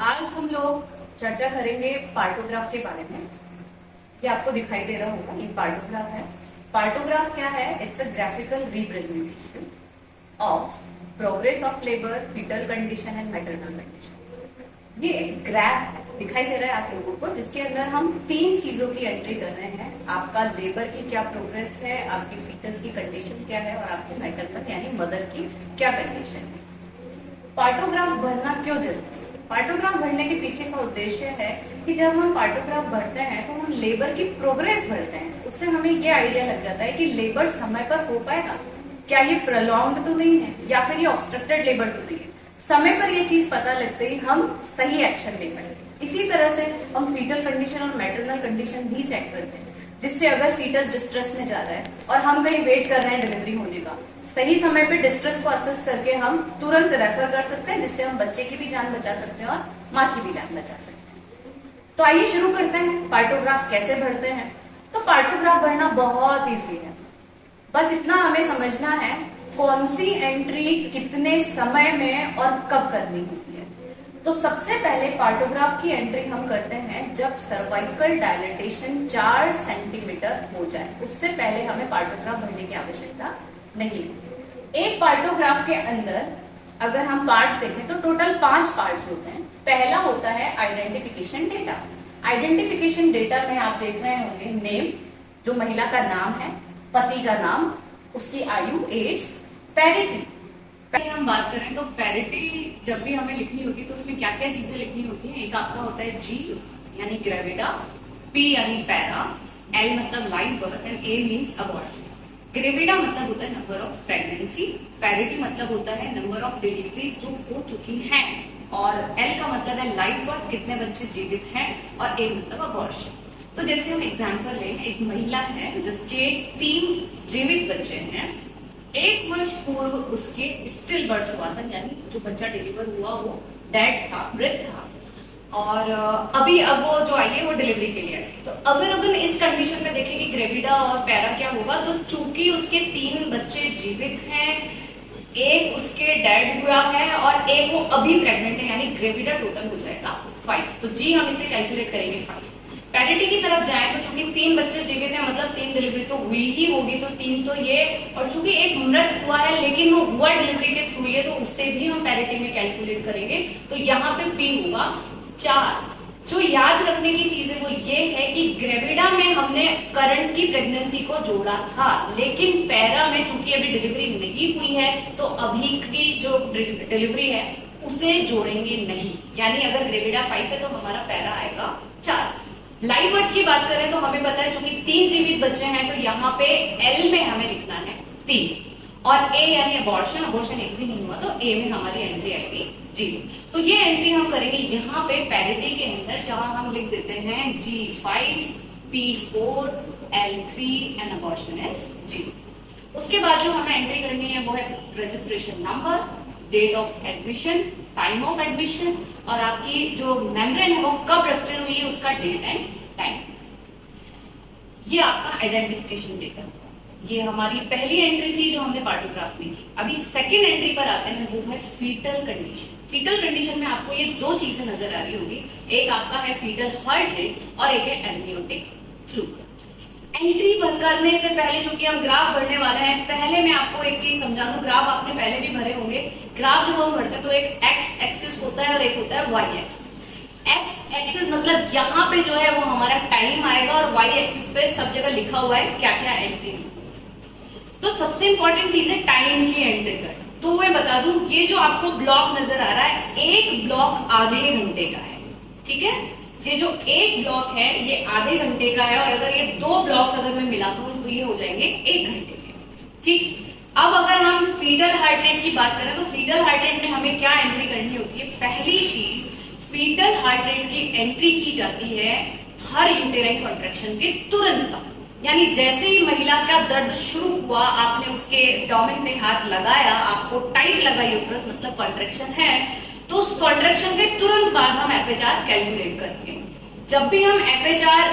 आज हम लोग चर्चा करेंगे पार्टोग्राफ के बारे में। ये आपको दिखाई दे रहा होगा, ये पार्टोग्राफ है। पार्टोग्राफ क्या है? It's a graphical representation of progress of labour, foetal condition and maternal condition. ये एक ग्राफ है, दिखाई दे रहा है आप लोगों को, जिसके अंदर हम 3 चीजों की एंट्री कर रहे हैं। आपका लेबर की क्या प्रोग्रेस है, आपकी फीटस की कंडीशन क्या है, और आपके मैटरनल यानी मदर की क्या कंडीशन है। पार्टोग्राफ भरना क्यों जरूरी है? पार्टोग्राफ भरने के पीछे का उद्देश्य है कि जब हम पार्टोग्राफ भरते हैं तो हम लेबर की प्रोग्रेस भरते हैं। उससे हमें ये आइडिया लग जाता है कि लेबर समय पर हो पाएगा, क्या ये प्रलॉन्ग्ड तो नहीं है, या फिर ये ऑब्स्ट्रक्टेड लेबर तो नहीं है। समय पर ये चीज पता लगते ही हम सही एक्शन ले पाएंगे। इसी तरह से हम फीटल कंडीशन और मैटरनल कंडीशन भी चेक करते हैं, जिससे अगर फीटस डिस्ट्रेस में जा रहा है और हम कहीं वेट कर रहे हैं डिलीवरी होने का, सही समय पे डिस्ट्रेस को असेस करके हम तुरंत रेफर कर सकते हैं, जिससे हम बच्चे की भी जान बचा सकते हैं और माँ की भी जान बचा सकते हैं। तो आइए शुरू करते हैं, पार्टोग्राफ कैसे भरते हैं। तो पार्टोग्राफ भरना बहुत इजी है, बस इतना हमें समझना है कौन सी एंट्री कितने समय में और कब करनी होती है। तो सबसे पहले पार्टोग्राफ की एंट्री हम करते हैं जब सर्वाइकल डायलेटेशन 4 सेंटीमीटर हो जाए। उससे पहले हमें पार्टोग्राफ भरने की आवश्यकता नहीं। एक पार्टोग्राफ के अंदर अगर हम पार्ट्स देखें तो टोटल 5 पार्ट्स होते हैं। पहला होता है आइडेंटिफिकेशन डेटा। आइडेंटिफिकेशन डेटा में आप देख रहे होंगे नेम, जो महिला का नाम है, पति का नाम, उसकी आयु, एज, पैरिटी। अगर हम बात करें तो पैरिटी जब भी हमें लिखनी होती है तो उसमें क्या क्या चीजें लिखनी होती है। एक आपका होता है जी यानी ग्रेविडा, पी यानी पैरा, एल मतलब live birth and A means abortion. Gravida मतलब होता है नंबर ऑफ प्रेगनेंसी, पैरिटी मतलब होता है नंबर ऑफ डिलीवरीज जो हो चुकी हैं, और एल का मतलब है लाइव बर्थ, कितने बच्चे जीवित हैं, और ए मतलब अबॉर्शन। तो जैसे हम एग्जांपल लें, एक महिला है जिसके 3 जीवित बच्चे हैं। 1 वर्ष पूर्व उसके स्टिल बर्थ हुआ था, यानी जो बच्चा डिलीवर हुआ वो डेड था, मृत था, और अभी अब वो जो आई है वो डिलीवरी के लिए आई। तो अगर अपन इस कंडीशन में देखें कि ग्रेविडा और पैरा क्या होगा, तो चूंकि उसके 3 बच्चे जीवित हैं, 1 उसके डेड हुआ है और 1 वो अभी प्रेग्नेंट है, यानी ग्रेविडा टोटल हो जाएगा 5। तो जी हम इसे कैलकुलेट करेंगे 5। पैरिटी की तरफ जाए तो चूंकि 3 बच्चे जीवित हैं, मतलब 3 डिलीवरी तो हुई ही होगी, तो 3 तो ये, और चूंकि 1 मृत हुआ है लेकिन वो हुआ डिलीवरी के थ्रू है, तो उससे भी हम पैरिटी में कैलकुलेट करेंगे। तो यहाँ पे पी होगा 4। जो याद रखने की चीज है वो ये है कि ग्रेविडा में हमने करंट की प्रेगनेंसी को जोड़ा था, लेकिन पैरा में चूंकि अभी डिलीवरी नहीं हुई है तो अभी की जो डिलीवरी है उसे जोड़ेंगे नहीं। यानी अगर ग्रेविडा 5 है तो हमारा पैरा आएगा 4। लाइव बर्थ की बात करें तो हमें पता है, चूंकि 3 जीवित बच्चे हैं तो यहाँ पे एल में हमें लिखना है 3, और ए यानी अबॉर्शन, अबॉर्शन 1 भी नहीं हुआ तो ए में हमारी एंट्री आएगी 0। तो ये एंट्री हम करेंगे यहाँ पे पैरिटी के अंदर, जहां हम लिख देते हैं G5, P4, L3 and abortion is 0। उसके बाद जो हमें एंट्री करनी है वो है registration number, date of admission, time of admission, और आपकी जो मेम्ब्रेन है वो कब रप्चर हुई है उसका डेट एंड टाइम। ये आपका आइडेंटिफिकेशन डेटा, ये हमारी पहली एंट्री थी जो हमने पार्टोग्राफ में की। अभी सेकेंड एंट्री पर आते हैं, वो है फीटल कंडीशन। फीटल कंडीशन में आपको ये 2 चीजें नजर आ रही होगी, एक आपका है फीटल हार्ट रेट और एक है एमनियोटिक फ्लूइड। एंट्री करने से पहले चूंकि हम ग्राफ भरने वाले हैं, पहले मैं आपको एक चीज समझा दूं। ग्राफ आपने पहले भी भरे होंगे। ग्राफ जब हम भरते हैं तो एक एक्स एक्सिस होता है और एक होता है वाई एक्सिस। एक्स एक्सिस मतलब यहाँ पे जो है वो हमारा टाइम आएगा, और वाई एक्सिस पे सब जगह लिखा हुआ है क्या क्या एंट्रीज। तो सबसे इंपॉर्टेंट चीज है टाइम की एंट्री करना। तो मैं बता दूं, ये जो आपको ब्लॉक नजर आ रहा है, एक ब्लॉक आधे घंटे का है, ठीक है। ये जो एक ब्लॉक है ये आधे घंटे का है, और अगर ये 2 ब्लॉक्स अगर मैं मिलाता हूं तो ये हो जाएंगे 1 घंटे के, ठीक। अब अगर हम फीटल हार्ट रेट की बात करें तो फीटल हार्ट रेट में हमें क्या एंट्री करनी होती है। पहली चीज, फीटल हार्ट रेट की एंट्री की जाती है हर यूटेराइन कॉन्ट्रैक्शन के तुरंत बाद, यानी जैसे ही महिला का दर्द शुरू हुआ, आपने उसके डोमेन में हाथ लगाया, आपको टाइट लगा यूट्रस, मतलब कॉन्ट्रैक्शन है, तो उस कॉन्ट्रैक्शन के तुरंत बाद हम एफएचआर कैलकुलेट करेंगे। जब भी हम एफएचआर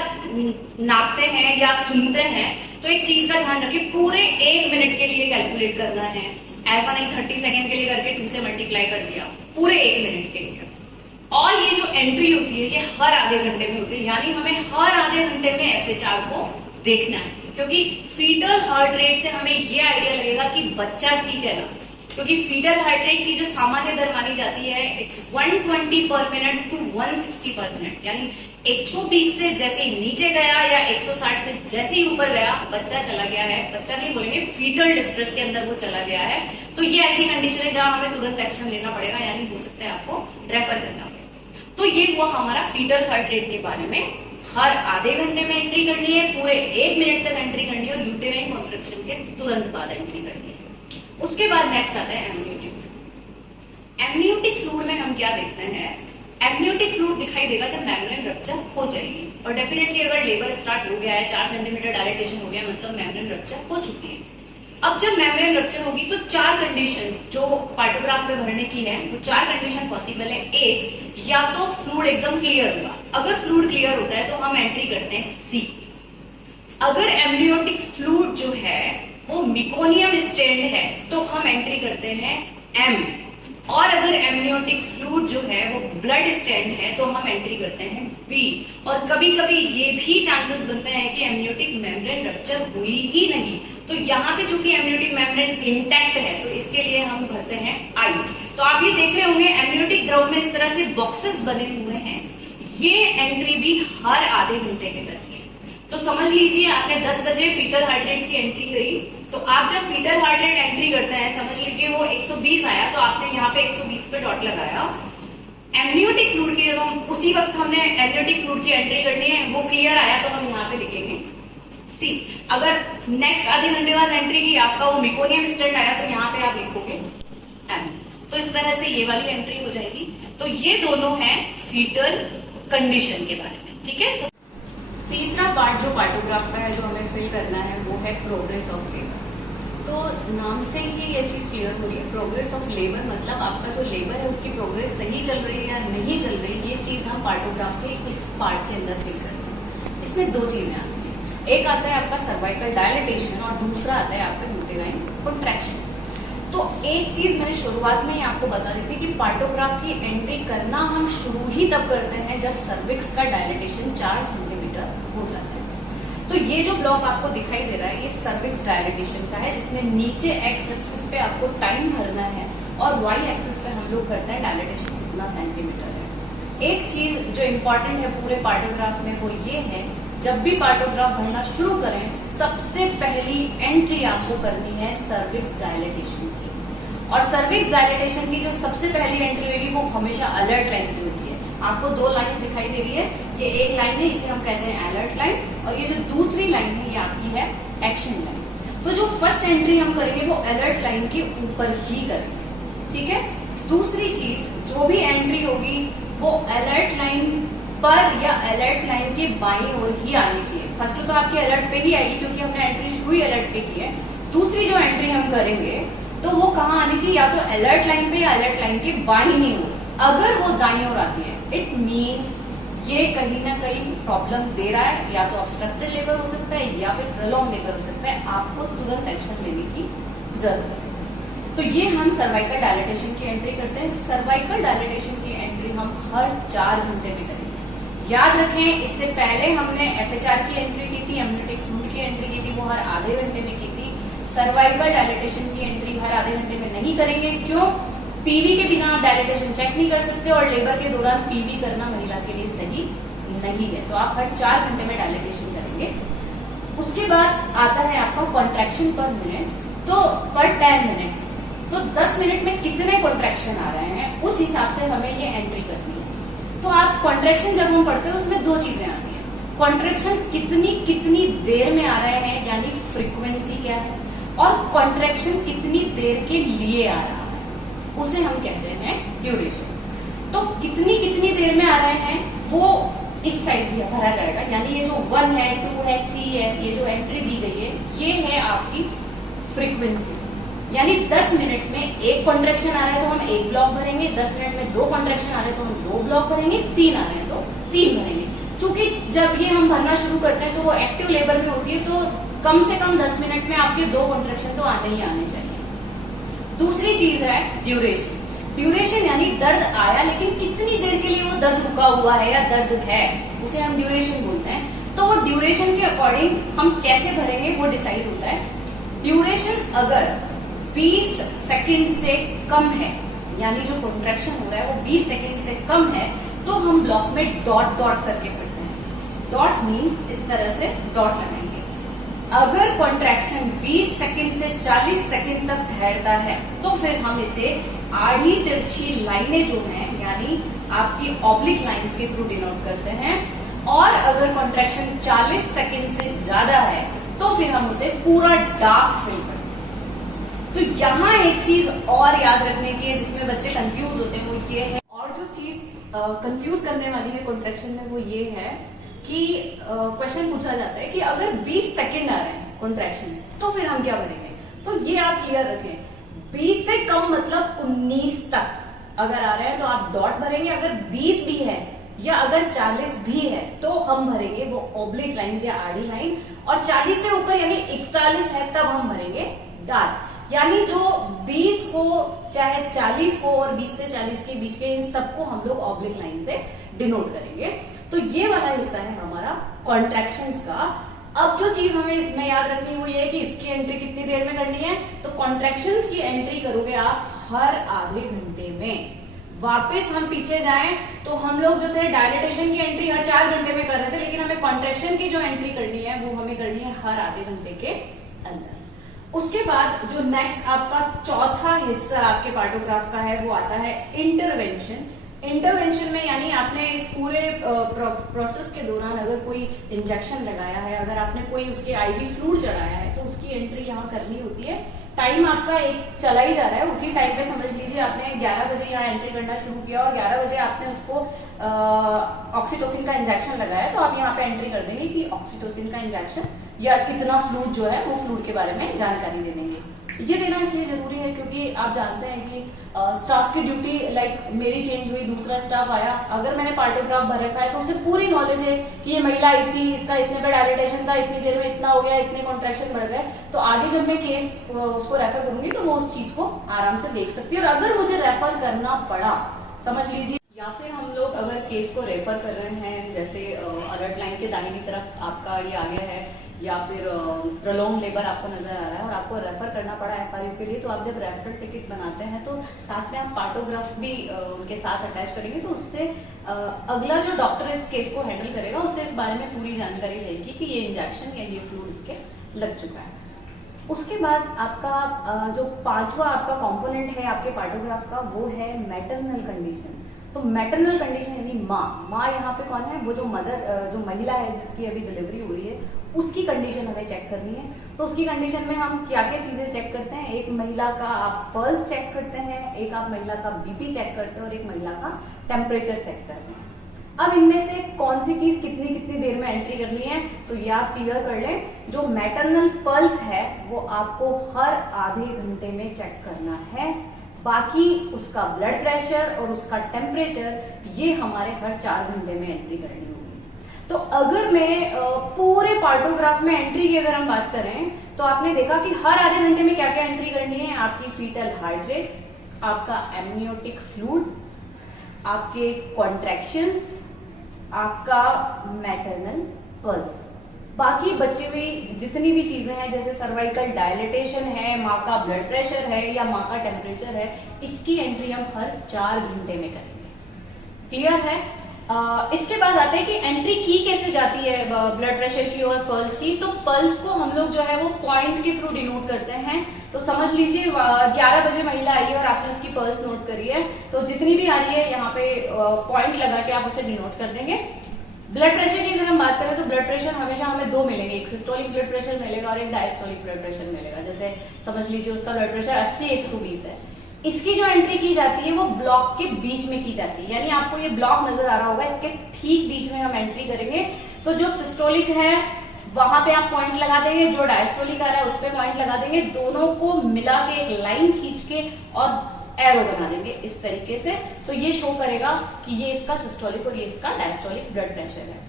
नापते हैं या सुनते हैं तो एक चीज का ध्यान रखिए, पूरे 1 मिनट के लिए कैलकुलेट करना है। ऐसा नहीं 30 सेकेंड के लिए करके 2 से मल्टीप्लाई कर दिया, पूरे 1 मिनट के लिए। और ये जो एंट्री होती है ये हर आधे घंटे में होती है, यानी हमें हर आधे घंटे में एफएचआर को देखना है, क्योंकि फीटल हार्ट रेट से हमें ये आइडिया लगेगा कि बच्चा ठीक है ना। क्योंकि फीटल हार्ट रेट की जो सामान्य दर मानी जाती है इट्स 120 पर मिनट टू 160 पर मिनट, यानी 120 से जैसे ही नीचे गया या 160 से जैसे ही ऊपर गया बच्चा चला गया है, बच्चा नहीं बोलेंगे, फीटल डिस्ट्रेस के अंदर वो चला गया है। तो ये ऐसी कंडीशन है जहां हमें तुरंत एक्शन लेना पड़ेगा, यानी हो सकता है आपको रेफर करना पड़ेगा। तो ये हुआ हमारा फीटल हार्ट रेट के बारे में। हर आधे घंटे में एंट्री करनी है, पूरे 1 मिनट तक एंट्री करनी है और यूटेराइन कॉन्ट्रैक्शन के तुरंत बाद एंट्री करनी है। उसके बाद नेक्स्ट आता है एमनियोटिक फ्लूइड। एमनियोटिक फ्लूइड में हम क्या देखते हैं, एमनियोटिक फ्लूइड दिखाई देगा जब मेम्ब्रेन रप्चर हो जाएगी, और डेफिनेटली अगर लेबर स्टार्ट हो गया है, 4 सेंटीमीटर डायलेटेशन हो गया, मतलब मेम्ब्रेन रप्चर हो चुकी है। अब जब मेम्ब्रेन रप्चर होगी तो 4 कंडीशंस जो पार्टोग्राफ में भरने की है, वो 4 कंडीशन पॉसिबल है। एक, या तो फ्लूइड एकदम क्लियर होगा, अगर फ्लूइड क्लियर होता है तो हम एंट्री करते हैं सी। अगर एमनियोटिक फ्लूइड जो है वो मिकोनियम स्टेन्ड है तो हम एंट्री करते हैं एम, और अगर एमनियोटिक फ्लूइड जो है वो ब्लड स्टेन्ड है तो हम एंट्री करते हैं बी। और कभी कभी ये भी चांसेस बनते हैं कि एमनियोटिक मेम्ब्रेन रप्चर हुई ही नहीं, तो यहाँ पे चूंकि एमनियोटिक मेम्ब्रेन इंटैक्ट है तो इसके लिए हम भरते हैं आई। तो आप ये देख रहे होंगे एमनियोटिक द्रव में इस तरह से बॉक्सेस बने हुए हैं, ये एंट्री भी हर आधे घंटे में करनी है। तो समझ लीजिए आपने 10 बजे फीटल हार्ट रेट की एंट्री करी, तो आप जब फीटल हार्ट रेट एंट्री करते हैं, समझ लीजिए वो 120 आया तो आपने यहाँ पे 120 पे डॉट लगाया। एमनियोटिक फ्लूइड की जब हम उसी वक्त हमने एमनियोटिक फ्लूइड की एंट्री करनी है, वो क्लियर आया तो हम यहाँ पे लिखेंगे सी। अगर नेक्स्ट आधे घंटे बाद एंट्री की आपका वो मिकोनियम स्टेन्ड आया तो यहाँ पे आप लिखोगे एम। तो इस तरह से ये वाली एंट्री हो जाएगी। तो ये दोनों हैं फीटल कंडीशन के बारे में, ठीक है। तीसरा पार्ट जो पार्टोग्राफ का है जो हमें फिल करना है वो है प्रोग्रेस ऑफ लेबर। तो नाम से ही ये चीज क्लियर हो रही है, प्रोग्रेस ऑफ लेबर मतलब आपका जो लेबर है उसकी प्रोग्रेस सही चल रही है या नहीं चल रही, ये चीज हम पार्टोग्राफ के इस पार्ट के अंदर फिल करते हैं। इसमें 2 चीजें आती हैं, एक आता है आपका सर्वाइकल डायलेटेशन और दूसरा आता है आपका यूटेराइन कॉन्ट्रैक्शन। तो एक चीज मैंने शुरुआत में ही आपको बता दी थी कि पार्टोग्राफ की एंट्री करना हम शुरू ही तब करते हैं जब सर्विक्स का डायलेटेशन 4 सेंटीमीटर हो जाता है। तो ये जो ब्लॉक आपको दिखाई दे रहा है ये सर्विक्स डायलेटेशन का है, जिसमें नीचे एक्स एक्सिस पे आपको टाइम भरना है और वाई एक्सिस पे हम लोग करते हैं डायलेटेशन कितना सेंटीमीटर है। एक चीज जो इम्पोर्टेंट है पूरे पार्टोग्राफ में वो ये है, जब भी पार्टोग्राफ भरना शुरू करें सबसे पहली एंट्री आपको करनी है सर्विक्स डायलेटेशन की, और सर्विक्स डायलेटेशन की जो सबसे पहली एंट्री होगी वो हमेशा अलर्ट लाइन की होती है। आपको 2 लाइंस दिखाई दे रही है, ये एक लाइन है इसे हम कहते हैं अलर्ट लाइन, और ये जो दूसरी लाइन है ये आपकी है एक्शन लाइन। तो जो फर्स्ट एंट्री हम करेंगे वो अलर्ट लाइन के ऊपर ही करेंगे, ठीक है। दूसरी चीज जो भी एंट्री होगी वो अलर्ट लाइन पर या अलर्ट लाइन के बाईं ओर ही आनी चाहिए। फर्स्ट तो आपके अलर्ट पे ही आएगी क्योंकि हमने एंट्री शुरू ही अलर्ट पे की है। दूसरी जो एंट्री हम करेंगे तो वो कहाँ आनी चाहिए, या तो अलर्ट लाइन पे या अलर्ट लाइन के बाईं ओर। अगर वो दाईं ओर आती है इट मीन्स ये कहीं ना कहीं प्रॉब्लम दे रहा है, या तो ऑब्स्ट्रक्टेड लेबर हो सकता है या फिर प्रोलॉन्ग लेबर हो सकता है, आपको तुरंत एक्शन लेने की जरूरत है। तो ये हम सर्वाइकल डायलेटेशन की एंट्री करते हैं। सर्वाइकल डायलेटेशन की एंट्री हम हर 4 घंटे में करेंगे। याद रखें इससे पहले हमने एफएचआर की एंट्री की थी, एमनियोटिक फ्लूइड की एंट्री की थी, वो हर आधे घंटे में की थी। सर्वाइकल डायलेटेशन की एंट्री हर आधे घंटे में नहीं करेंगे, क्यों? पीवी के बिना आप डायलेटेशन चेक नहीं कर सकते और लेबर के दौरान पीवी करना महिला के लिए सही नहीं है, तो आप हर 4 घंटे में डायलेटेशन करेंगे। उसके बाद आता है आपका कॉन्ट्रैक्शन पर मिनट्स, तो पर 10 मिनट्स, तो 10 मिनट में कितने कॉन्ट्रैक्शन आ रहे हैं उस हिसाब से हमें ये एंट्री करनी है। तो आप कॉन्ट्रैक्शन जब हम पढ़ते हैं उसमें 2 चीजें आती हैं, कॉन्ट्रैक्शन कितनी देर में आ रहे हैं यानी फ्रीक्वेंसी क्या है, और कॉन्ट्रैक्शन कितनी देर के लिए आ रहा है उसे हम कहते हैं ड्यूरेशन। तो कितनी देर में आ रहे हैं वो इस साइड भी भरा जाएगा, यानी ये जो 1 है 2 है 3 है, ये जो एंट्री दी गई है ये है आपकी फ्रीक्वेंसी। यानी 10 मिनट में 1 कॉन्ट्रैक्शन आ रहा है तो हम 1 ब्लॉक भरेंगे, 10 मिनट में 2 कॉन्ट्रैक्शन आ रहे हैं तो हम 2 ब्लॉक भरेंगे, 3 आ रहे हैं तो 3 भरेंगे। क्योंकि जब ये हम भरना शुरू करते हैं तो वो एक्टिव लेबर में होती है, तो कम से कम 10 मिनट में आपके 2 कॉन्ट्रैक्शन तो आने ही आने चाहिए। दूसरी चीज है ड्यूरेशन। ड्यूरेशन यानी दर्द आया लेकिन कितनी देर के लिए वो दर्द रुका हुआ है या दर्द है, उसे हम ड्यूरेशन बोलते हैं। तो वो ड्यूरेशन के अकॉर्डिंग हम कैसे भरेंगे वो डिसाइड होता है। ड्यूरेशन अगर 20 सेकंड से कम है, यानी जो कॉन्ट्रैक्शन हो रहा है वो 20 सेकंड से कम है, तो हम ब्लॉक में डॉट डॉट करके पढ़ते हैं। डॉट मीन्स इस तरह से डॉट लगाएंगे। अगर कॉन्ट्रैक्शन 20 सेकंड से 40 सेकंड तक ठहरता है तो फिर हम इसे आड़ी तिरछी लाइनें जो हैं, यानी आपकी ऑब्लिक लाइंस के थ्रू डिनोट करते हैं। और अगर कॉन्ट्रैक्शन 40 सेकंड से ज्यादा है तो फिर हम उसे पूरा डार्क फिल करते हैं। तो यहाँ एक चीज और याद रखने की है जिसमें बच्चे कंफ्यूज होते हैं, वो ये है, और जो चीज कंफ्यूज करने वाली है कॉन्ट्रैक्शन में वो ये है कि क्वेश्चन पूछा जाता है कि अगर 20 सेकंड आ रहे हैं कॉन्ट्रैक्शन तो फिर हम क्या भरेंगे। तो ये आप क्लियर रखें, 20 से कम मतलब 19 तक अगर आ रहे हैं तो आप डॉट भरेंगे, अगर 20 भी है या अगर 40 भी है तो हम भरेंगे वो ऑब्लिक लाइन या आड़ी लाइन, और 40 से ऊपर यानी 41 है तब हम भरेंगे डार्क। यानी जो 20 हो चाहे 40 हो और 20 से 40 के बीच के इन सबको हम लोग ऑब्लिक लाइन से डिनोट करेंगे। तो ये वाला हिस्सा है हमारा कॉन्ट्रैक्शंस का। अब जो चीज हमें इसमें याद रखनी है वो ये है कि इसकी एंट्री कितनी देर में करनी है। तो कॉन्ट्रैक्शंस की एंट्री करोगे आप हर आधे घंटे में। वापस हम पीछे जाएं तो हम लोग जो थे डायलिटेशन की एंट्री हर 4 घंटे में कर रहे थे, लेकिन हमें कॉन्ट्रैक्शन की जो एंट्री करनी है वो हमें करनी है हर आधे घंटे के अंदर। उसके बाद जो नेक्स्ट आपका चौथा हिस्सा आपके पार्टोग्राफ का है वो आता है इंटरवेंशन। इंटरवेंशन में यानी आपने इस पूरे प्रोसेस के दौरान अगर कोई इंजेक्शन लगाया है, अगर आपने कोई उसके आईवी फ्लूइड चढ़ाया है तो उसकी एंट्री यहाँ करनी होती है। टाइम आपका एक चला ही जा रहा है, उसी टाइम पे समझ लीजिए आपने 11 बजे यहाँ एंट्री करना शुरू किया और 11 बजे आपने उसको ऑक्सीटोसिन का इंजेक्शन लगाया, तो आप यहाँ पे एंट्री कर देंगे कि ऑक्सीटोसिन का इंजेक्शन या कितना फ्लूइड जो है वो फ्लूइड के बारे में जानकारी दे देंगे। ये देना इसलिए जरूरी है क्योंकि आप जानते हैं कि स्टाफ की ड्यूटी लाइक मेरी चेंज हुई, दूसरा स्टाफ आया, अगर मैंने पार्टोग्राफ भर रखा है तो उसे पूरी नॉलेज है कि ये महिला आई थी, इसका इतने पे डायलिटेशन था, इतनी देर में इतना हो गया, इतने कॉन्ट्रैक्शन बढ़ गए, तो आगे जब मैं केस उसको रेफर करूंगी तो वो उस चीज को आराम से देख सकती है। और अगर मुझे रेफर करना पड़ा, समझ लीजिए, या फिर हम लोग अगर केस को रेफर कर रहे हैं, जैसे अलर्ट लाइन के दाहिनी तरफ आपका ये आ गया है या फिर प्रोलॉन्ग लेबर आपको नजर आ रहा है और आपको रेफर करना पड़ा एफआरयू के लिए, तो आप जब रेफरल टिकट बनाते हैं तो साथ में आप पार्टोग्राफ भी उनके साथ अटैच करेंगे, तो उससे अगला जो डॉक्टर इस केस को हैंडल करेगा उससे इस बारे में पूरी जानकारी रहेगी कि ये इंजेक्शन या ये फ्लूइड इसके लग चुका है। उसके बाद आपका जो पांचवा आपका कंपोनेंट है आपके पार्टोग्राफ का वो है मैटरनल कंडीशन। तो मैटरनल कंडीशन यानी माँ यहाँ पे कौन है, वो जो मदर जो महिला है जिसकी अभी डिलीवरी हुई है उसकी कंडीशन हमें चेक करनी है। तो उसकी कंडीशन में हम क्या क्या चीजें चेक करते हैं, एक महिला का आप पल्स चेक करते हैं, एक आप महिला का बीपी चेक करते हैं और एक महिला का टेम्परेचर चेक करते हैं। अब इनमें से कौन सी चीज कितनी कितनी देर में एंट्री करनी है तो ये आप क्लियर कर लें। जो मैटरनल पल्स है वो आपको हर आधे घंटे में चेक करना है, बाकी उसका ब्लड प्रेशर और उसका टेम्परेचर ये हमारे हर 4 घंटे में एंट्री करनी होगी। तो अगर मैं पूरे पार्टोग्राफ में एंट्री की अगर हम बात करें तो आपने देखा कि हर आधे घंटे में क्या क्या एंट्री करनी है, आपकी फीटल हार्ट रेट, आपका एमनियोटिक फ्लूइड, आपके कॉन्ट्रैक्शंस, आपका मैटरनल पल्स, बाकी बची हुई जितनी भी चीजें हैं जैसे सर्वाइकल डायलिटेशन है, माँ का ब्लड प्रेशर है या माँ का टेम्परेचर है, इसकी एंट्री हम हर 4 घंटे में करेंगे। क्लियर है। इसके बाद आते हैं कि एंट्री की कैसे जाती है ब्लड प्रेशर की और पल्स की। तो पल्स को हम लोग जो है वो पॉइंट के थ्रू डिनोट करते हैं। तो समझ लीजिए 11 बजे महिला आई है और आपने उसकी पल्स नोट करी है, तो जितनी भी आ रही है यहाँ पे पॉइंट लगा के आप उसे डिनोट कर देंगे। ब्लड प्रेशर की अगर हम बात करें तो ब्लड प्रेशर हमेशा हमें 2 मिलेंगे, एक सिस्टोलिक ब्लड प्रेशर मिलेगा और एक डायस्टोलिक ब्लड प्रेशर मिलेगा। जैसे समझ लीजिए उसका ब्लड प्रेशर 80-120 है। इसकी जो एंट्री की जाती है वो ब्लॉक के बीच में की जाती है, यानी आपको ये ब्लॉक नजर आ रहा होगा, इसके ठीक बीच में हम एंट्री करेंगे। तो जो सिस्टोलिक है वहां पे आप पॉइंट लगा देंगे, जो डायस्टोलिक आ रहा है उस पर पॉइंट लगा देंगे, दोनों को मिला के एक लाइन खींच के और एरो बना देंगे इस तरीके से। तो ये शो करेगा कि ये इसका सिस्टोलिक और ये इसका डायस्टोलिक ब्लड प्रेशर है।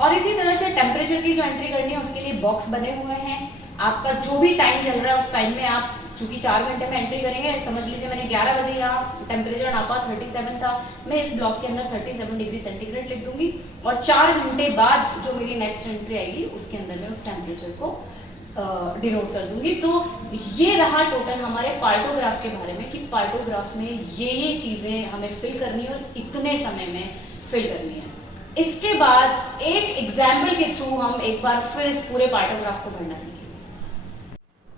और इसी तरह से टेम्परेचर की जो एंट्री करनी है उसके लिए बॉक्स बने हुए हैं। आपका जो भी टाइम चल रहा है उस टाइम में आप चूंकि 4 घंटे में एंट्री करेंगे, समझ लीजिए मैंने 11 बजे यहाँ टेम्परेचर नापा 37 था, मैं इस ब्लॉक के अंदर 37 डिग्री सेंटीग्रेड लिख दूंगी और 4 घंटे बाद जो मेरी नेक्स्ट एंट्री आएगी उसके अंदर मैं उस टेम्परेचर को डिनोट कर दूंगी। तो ये रहा टोटल हमारे पार्टोग्राफ के बारे में कि पार्टोग्राफ में ये चीजें हमें फिल करनी है और इतने समय में फिल करनी है। इसके बाद एक एग्जाम्पल के थ्रू हम एक बार फिर इस पूरे पार्टोग्राफ को भरना सीखेंगे।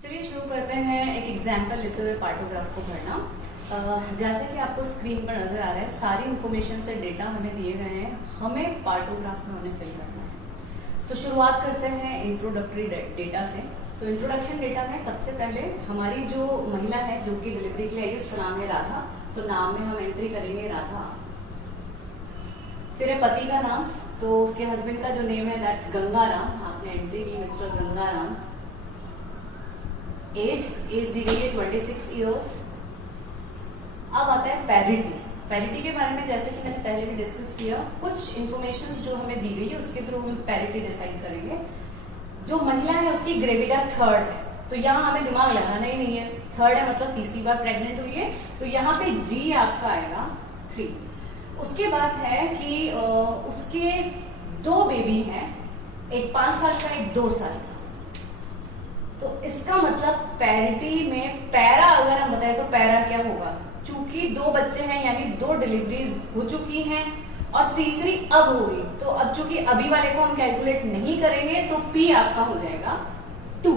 चलिए शुरू करते हैं एक एग्जाम्पल लेते हुए पार्टोग्राफ को भरना। जैसे कि आपको स्क्रीन पर नजर आ रहा है, सारी इंफॉर्मेशन से डेटा हमें दिए गए हैं, हमें पार्टोग्राफ में उन्हें फिल करना है। तो शुरुआत करते हैं इंट्रोडक्टरी डेटा से। तो इंट्रोडक्शन डेटा में सबसे पहले हमारी जो महिला है जो कि डिलीवरी के लिए आई, उसका नाम है राधा। तो नाम में हम एंट्री करेंगे राधा। फिर है पति का नाम, तो उसके हस्बैंड का जो नेम है दैट्स गंगाराम, आपने एंट्री की मिस्टर गंगाराम। एज दी गई है 26 ईयर्स। अब आता है पैरिटी। पैरिटी के बारे में जैसे कि मैंने पहले भी डिस्कस किया, कुछ इंफॉर्मेशन जो हमें दी गई है उसके थ्रू हम पैरिटी डिसाइड करेंगे। जो महिला है उसकी ग्रेविडा 3rd है, तो यहाँ हमें दिमाग लगाना ही नहीं है, 3rd है मतलब तीसरी बार प्रेग्नेंट हुई है, तो यहाँ पे जी आपका आएगा 3। उसके बाद है कि उसके 2 बेबी हैं, एक 5 साल का एक 2 साल का। तो इसका मतलब पैरिटी में पैरा अगर हम बताएं तो पैरा क्या होगा, चूंकि 2 बच्चे हैं यानी 2 डिलीवरीज हो चुकी हैं और तीसरी अब होगी, तो अब चूंकि अभी वाले को हम कैलकुलेट नहीं करेंगे तो पी आपका हो जाएगा 2।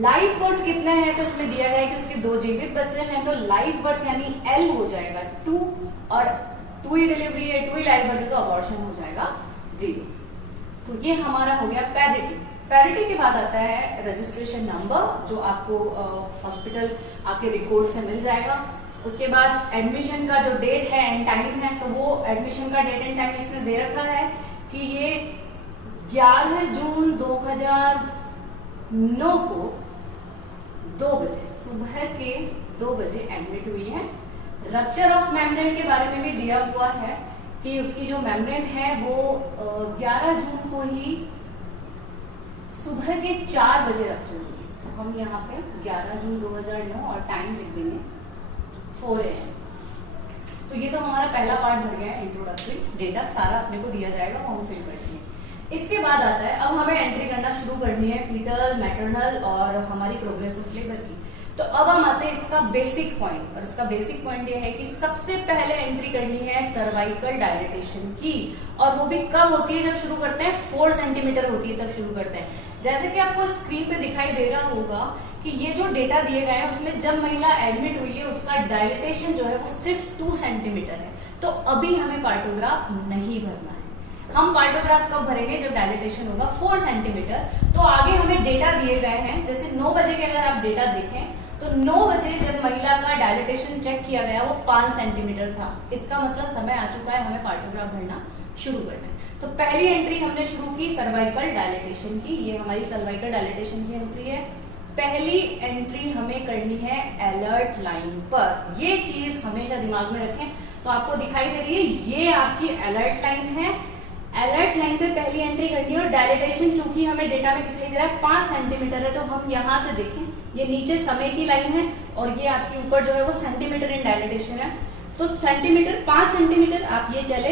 लाइव बर्थ कितने हैं, तो इसमें दिया गया है कि उसके 2 जीवित बच्चे हैं, तो लाइव बर्थ यानी एल हो जाएगा 2 और 2 ही डिलीवरी है, 2 ही लाइव बर्थ है, तो अबॉर्शन हो जाएगा 0। तो ये हमारा हो गया पैरिटी। पैरिटी के बाद आता है रजिस्ट्रेशन नंबर, जो आपको हॉस्पिटल आपके रिकॉर्ड से मिल जाएगा। उसके बाद एडमिशन का जो डेट है एंड टाइम है, तो वो एडमिशन का डेट एंड टाइम इसने दे रखा है कि ये 11 जून 2009 को 2 बजे सुबह के 2 बजे एडमिट हुई है। रप्चर ऑफ मेम्ब्रेन के बारे में भी दिया हुआ है कि उसकी जो मेम्ब्रेन है वो 11 जून को ही सुबह के 4 बजे रप्चर हुई। तो हम यहाँ पे 11 जून 2009 और टाइम लिख देंगे 4 AM। तो ये तो हमारा पहला पार्ट भर गया है इंट्रोडक्टरी डेटा, सारा अपने को दिया जाएगा, वो हम फिल करते हैं। इसके बाद आता है अब हमें एंट्री करना शुरू करनी है फीटल, मैटरनल और हमारी प्रोग्रेस ऑफ लेबर की। तो अब हम आते हैं इसका बेसिक पॉइंट, और इसका बेसिक पॉइंट ये है कि सबसे पहले एंट्री करनी है सर्वाइकल डायलेटेशन की, और वो भी कब होती है, जब शुरू करते हैं 4 सेंटीमीटर होती है तब शुरू करते हैं। जैसे कि आपको स्क्रीन पे दिखाई दे रहा होगा कि ये जो डेटा दिए गए हैं उसमें जब महिला एडमिट हुई है उसका डायलेटेशन जो है वो सिर्फ 2 सेंटीमीटर है। तो अभी हमें पार्टोग्राफ नहीं भरना है, हम पार्टोग्राफ कब भरेंगे जब डायलेटेशन होगा 4 सेंटीमीटर। तो आगे हमें डेटा दिए गए हैं, जैसे 9 बजे के अगर आप डेटा देखें तो 9 बजे जब महिला का डायलेटेशन चेक किया गया वो 5 सेंटीमीटर था। इसका मतलब समय आ चुका है हमें पार्टोग्राफ भरना शुरू करना है। तो पहली एंट्री हमने शुरू की सर्वाइकल डायलेटेशन की, ये हमारी सर्वाइकल डायलेटेशन की एंट्री है। पहली एंट्री हमें करनी है अलर्ट लाइन पर, ये चीज हमेशा दिमाग में रखें। तो आपको दिखाई दे रही है ये आपकी अलर्ट लाइन है, अलर्ट लाइन पे पहली एंट्री करनी है। और डायलेटेशन चूंकि हमें डेटा में दिखाई दे रहा है 5 सेंटीमीटर है, तो हम यहाँ से देखें ये नीचे समय की लाइन है और ये आपके ऊपर जो है वो सेंटीमीटर इन डायलेटेशन है। तो सेंटीमीटर 5 सेंटीमीटर आप ये चले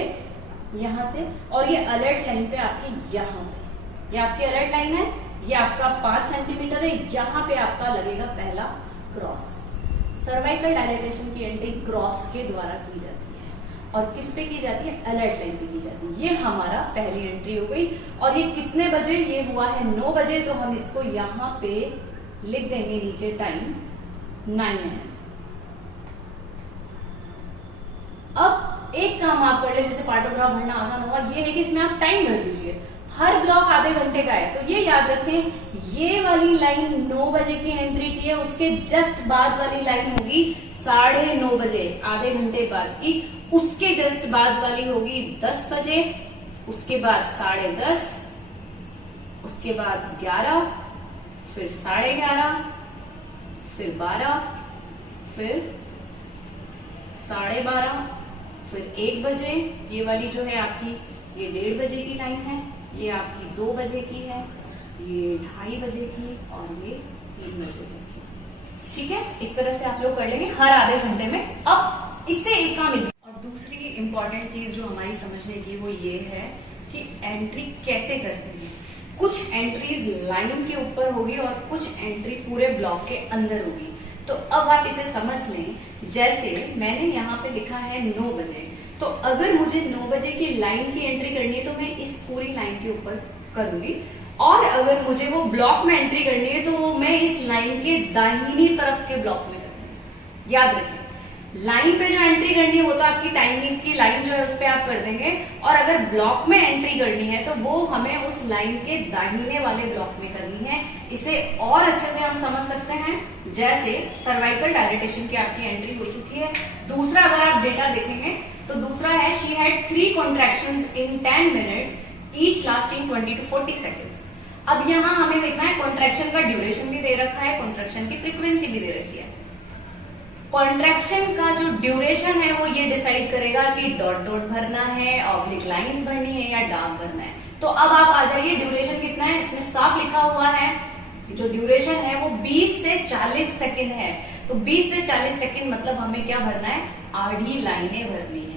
यहाँ से, और ये अलर्ट लाइन पे आपकी यहाँ पे, ये आपकी अलर्ट लाइन है, ये आपका 5 सेंटीमीटर है, यहाँ पे आपका लगेगा पहला क्रॉस। सर्वाइकल डायलेटेशन की एंट्री क्रॉस के द्वारा की जाती है, और किस पे की जाती है, अलर्ट लाइन पे की जाती है। ये हमारा पहली एंट्री हो गई। और ये कितने बजे, ये हुआ है 9 बजे, तो हम इसको यहाँ पे लिख देंगे नीचे टाइम 9 है। अब एक काम आप कर ले, जैसे पार्टोग्राफ भरना आसान होगा, ये है कि इसमें आप टाइम भर दीजिए। हर ब्लॉक आधे घंटे का है, तो ये याद रखें ये वाली लाइन 9 बजे की एंट्री की है, उसके जस्ट बाद वाली लाइन होगी 9:30 बजे, आधे घंटे बाद की। उसके जस्ट बाद वाली होगी 10 बजे, उसके बाद 10:30, उसके बाद 11, फिर 11:30, फिर 12, फिर 12:30, फिर 1 बजे। ये वाली जो है आपकी ये 1:30 बजे की लाइन है, ये आपकी 2 बजे की है, ये 2:30 बजे की, और ये 3 बजे की। ठीक है, इस तरह से आप लोग कर लेंगे हर आधे घंटे में। अब इससे एक काम इजी। और दूसरी इंपॉर्टेंट चीज जो हमारी समझने की वो ये है कि एंट्री कैसे करनी है। कुछ एंट्रीज लाइन के ऊपर होगी और कुछ एंट्री पूरे ब्लॉक के अंदर होगी। तो अब आप इसे समझ लें, जैसे मैंने यहाँ पे लिखा है 9 बजे, तो अगर मुझे 9 बजे की लाइन की एंट्री करनी है तो मैं इस पूरी लाइन के ऊपर करूंगी, और अगर मुझे वो ब्लॉक में एंट्री करनी है तो वो मैं इस लाइन के दाहिनी तरफ के ब्लॉक में करूंगी। याद रखिए, लाइन पे जो एंट्री करनी है वो तो आपकी टाइमिंग की लाइन जो है उस पर आप कर देंगे, और अगर ब्लॉक में एंट्री करनी है तो वो हमें उस लाइन के दाहिने वाले ब्लॉक में करनी है। इसे और अच्छे से हम समझ सकते हैं, जैसे सर्वाइकल डायलेटेशन की आपकी एंट्री हो चुकी है। दूसरा अगर आप डेटा देखेंगे तो दूसरा है she had 3 contractions in 10 minutes each lasting 20 to 40 seconds. अब यहाँ हमें देखना है कॉन्ट्रैक्शन का ड्यूरेशन भी दे रखा है, कॉन्ट्रैक्शन की फ्रीक्वेंसी भी दे रखी है। कॉन्ट्रैक्शन का जो ड्यूरेशन है वो ये डिसाइड करेगा कि डॉट डॉट भरना है, ऑब्लिक लाइंस भरनी है या डार्क भरना है। तो अब आप आ जाइए, ड्यूरेशन कितना है, इसमें साफ लिखा हुआ है जो ड्यूरेशन है वो 20 से 40 सेकेंड है। तो 20 से 40 सेकेंड मतलब हमें क्या भरना है, आधी लाइनें भरनी है।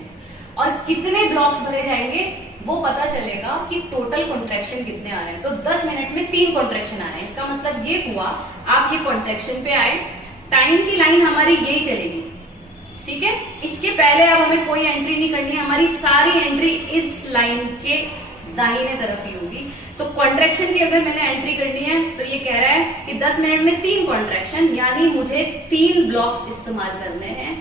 और कितने ब्लॉक्स भरे जाएंगे वो पता चलेगा कि टोटल कॉन्ट्रैक्शन कितने आ रहे हैं। तो 10 मिनट में 3 कॉन्ट्रैक्शन आ रहे हैं। इसका मतलब ये हुआ, आप ये कॉन्ट्रैक्शन पे आए, टाइम की लाइन हमारी यही चलेगी, ठीक है। इसके पहले अब हमें कोई एंट्री नहीं करनी है, हमारी सारी एंट्री इस लाइन के दाहिने तरफ ही होगी। तो कॉन्ट्रैक्शन की अगर मैंने एंट्री करनी है तो ये कह रहा है कि 10 मिनट में 3 कॉन्ट्रैक्शन, यानी मुझे 3 ब्लॉक्स इस्तेमाल करने हैं।